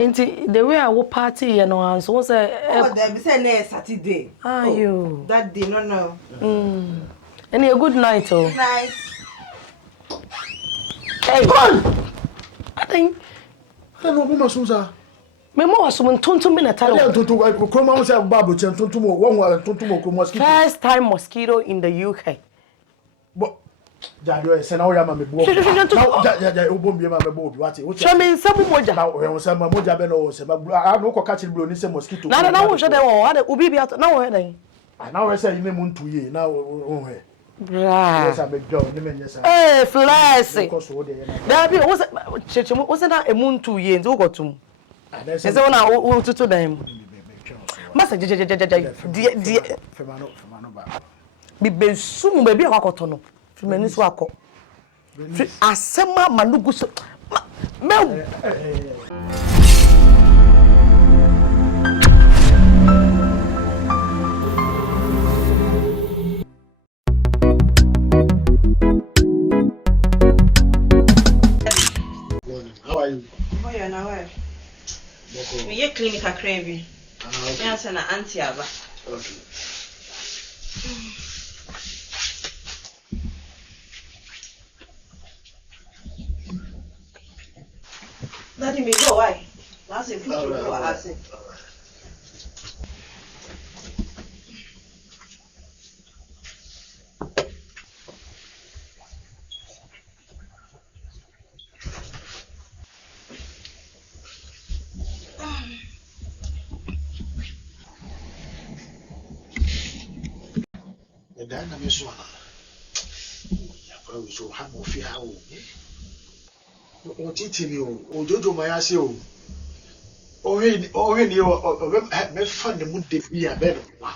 The way I will party, you know, and so was oh, there be say next Saturday. Ah, you. That day, no. And a good night, oh. Night. Hey, I think. I don't know what my Memo was someone to me at all. First time mosquito in the UK. But Jadio said, "Now I am a boy." Show me some moja. Now, some moja beno, some I no catching blue, some mosquito. Now, I show them all. I will be out now. And now I say, you moon to ye now. Yes, I'm a girl. Hey, Flashy. There wasn't a moon 2 years. Who got to? There's one out to them. Master, be soon, baby, a cotton. Tremendous work. Asema Manugus. Mel. How are you? Oh, you're now where? We are clinical craving. Yes, and auntie Ava. Okay. Daddy, me go, why? That's a good I say. The dynamics one. So have more fear. O titi mi o ojojo ma ya se o ohe ni o me fa ne mu de bi abe no wa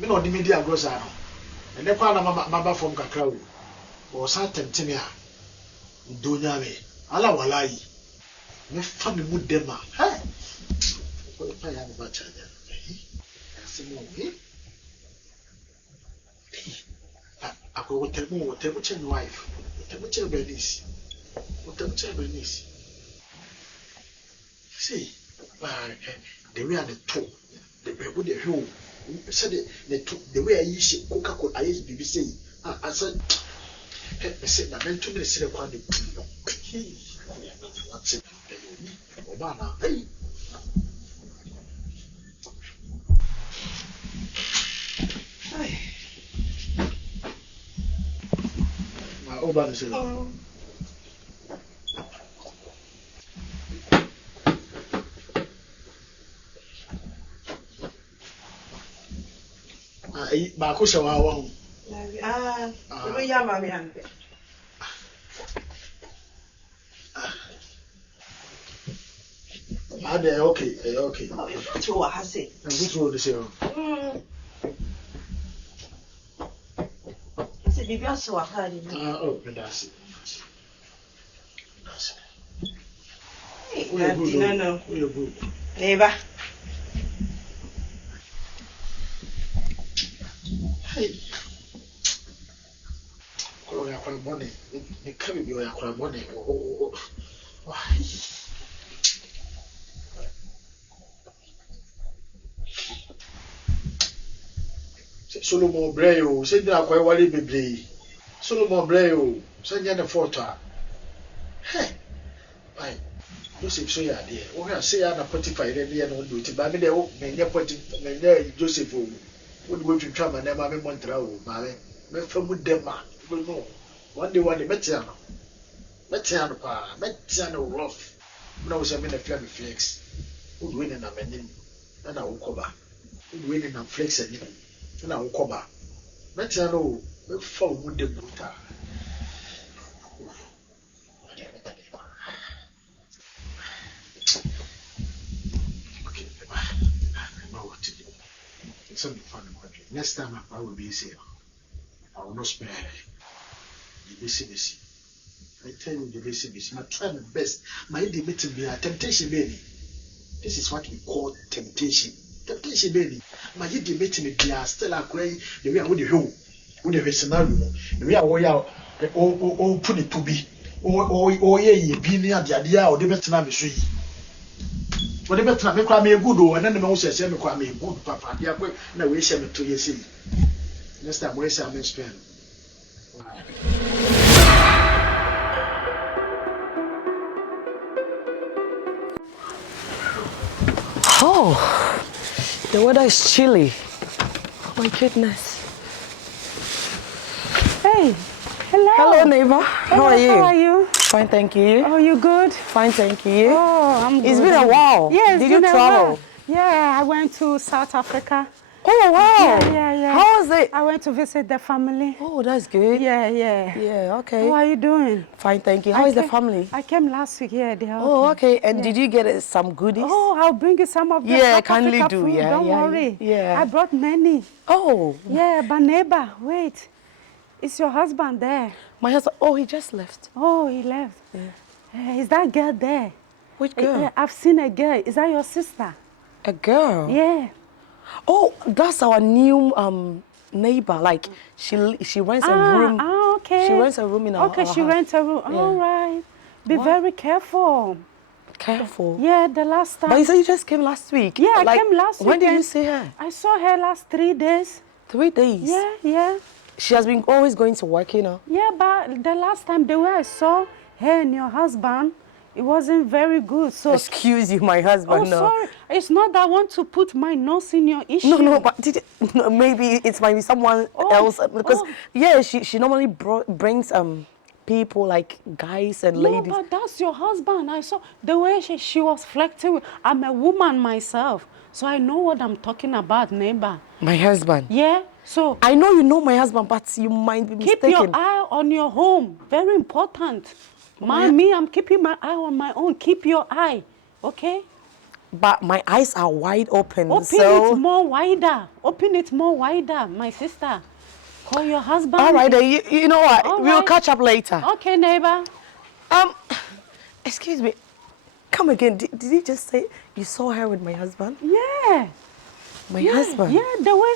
me no de media grosa no ene kwa na maba from kakra o sa temtemi a donya me ala wala yi me fa ne mu de ma he o pa ya ba cha ya se mo ni ako hotel chen wife hotel chen Bernice. What I'm telling you is, see, the way the two, the way the whole, said the way I use it, Coca-Cola, I used to say, I said, I said, I meant to be said, I wanted to know. What's it? Obama, hey. My Obama said, ba ko shawa wa we ya mami hanbe. Okay. Oh, you got to what I say. Which road is here? It's a baby so I had it. Oh, that's it. Hey, no. We're good. Never. Hey. Oh, ya kwa money. Ni kabi bi ya kwa money. Oh. Why? Solomon Brayo, say that quite wali bebre. Solomon Brayo, say the photo. Hey. Bye. Joseph so ya there. O ha say na Spotify there no do ti ba me there o me Spotify me there Joseph o. Wo go twitwa ma na ma me montra o ma me fa mu dem ma. No. One day metia no. Metia no pa, metia no rough. Na wo say me na fia me flex. Wo do ni na menim. Na wo koba. Wo do ni na flex ani. Na wo koba. Metia no me fa mu dem bruta. Next time I will be here. I will not spare the busy. I tell you the busy. I try my best. My meeting be a temptation, baby. This is what we call temptation. Temptation, baby. My meeting be a still a cray. The way I would do. With the scenario. The way I way out. Oh, put it to be. Oh, yeah, be near the idea or the better name is What about me cry me good and then the mouse says me cry me good papa. Yeah, no we share me to you see. Next time we say I'm spend. Oh, the weather is chilly. Oh my goodness. Hey, hello. Hello, neighbor. How are you? How are you? Fine, thank you. Oh, you good? Fine, thank you. Oh, I'm good. It's been a while. Yes. Did you travel? Yeah, I went to South Africa. Oh, wow. Yeah. How was it? I went to visit the family. Oh, that's good. Yeah. Yeah, okay. How are you doing? Fine, thank you. How is the family? I came last week. Yeah, they are Oh, okay. And yeah. did you get some goodies? Oh, I'll bring you some of the South kindly Africa do. food. Yeah, Don't worry. Yeah. I brought many. Oh. Yeah, but neighbor, wait. Is your husband there? My husband, oh, he just left. Oh, he left. Yeah. Is that girl there? Which girl? I've seen a girl. Is that your sister? A girl? Yeah. Oh, that's our new neighbor. Like, she rents a room. Okay. She rents a room in our Okay, she house. rents a room. Yeah. All right. Be very careful. Careful. Yeah, the last time. But you said you just came last week. Yeah, I came last week. When did you see her? I saw her last 3 days. 3 days? Yeah. She has been always going to work, you know? Yeah, but the last time, the way I saw her and your husband, it wasn't very good. So excuse you, my husband. Oh, no. sorry. It's not that I want to put my nose in your issue. No, but maybe it might be someone else because yeah, she normally brings people like guys and ladies. No, but that's your husband. I saw the way she was flirting with. I'm a woman myself, so I know what I'm talking about, neighbor. My husband. Yeah. So I know you know my husband, but you might be mistaken. Keep your eye on your home. Very important. Me, I'm keeping my eye on my own. Keep your eye, okay? But my eyes are wide open. Open it more wider. Open it more wider, my sister. Call your husband. All right, you know what? We'll catch up later. Okay, neighbor. Excuse me. Come again. Did you just say you saw her with my husband? Yeah. My husband? Yeah, the way...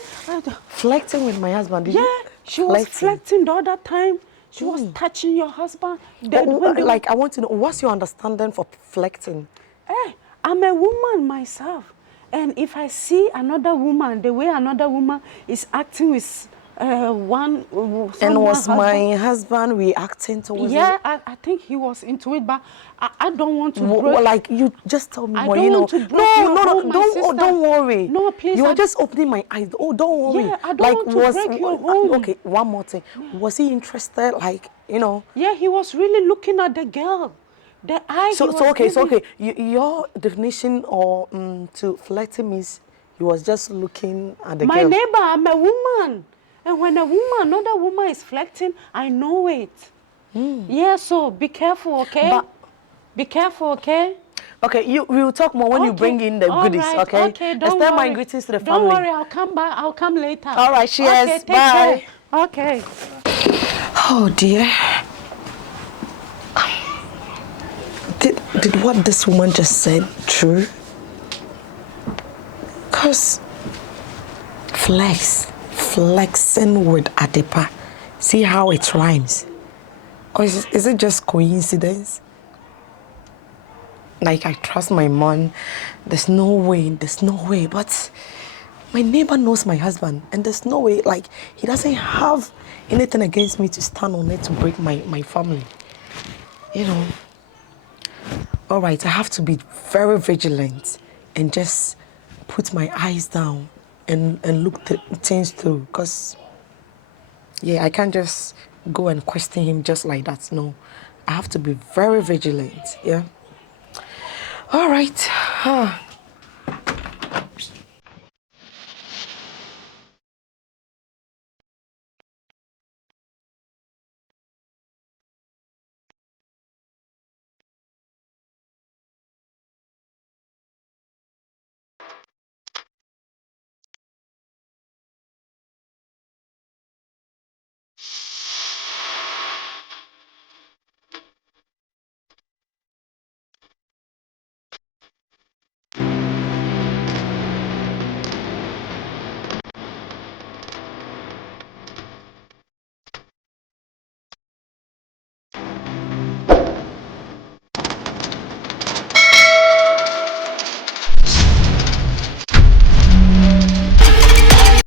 flirting with my husband, did you? She was flirting the other time. She was touching your husband. Like, I want to know, what's your understanding for flirting? Hey, I'm a woman myself. And if I see another woman, the way another woman is acting with and was my husband reacting towards it? Yeah, I think he was into it, but I don't want to like, you just tell me I more, don't you know. want to break Don't worry. No, please. You're just opening my eyes. Oh, don't worry. Yeah, I don't want to break your home. Okay, one more thing. Yeah. Was he interested, like, you know? Yeah, he was really looking at the girl. The eyes. So okay. Your definition or to flirting means he was just looking at the girl. My neighbor, I'm a woman. And when another woman is flirting, I know it. Yeah, so be careful, okay? Be careful, okay? Okay, we'll talk more when you bring in the goodies, okay? Okay, don't worry. Extend my greetings to the family. Don't worry, I'll come back. I'll come later. All right, cheers. Okay, take bye. Care. Okay. Oh, dear. Did what this woman just said true? Because flexing with Adepa. See how it rhymes? Or is it just coincidence? Like, I trust my mom. There's no way. But my neighbor knows my husband. And there's no way, like, he doesn't have anything against me to stand on it to break my family. You know. All right, I have to be very vigilant and just put my eyes down and look things through. Because, yeah, I can't just go and question him just like that. No, I have to be very vigilant, yeah? All right.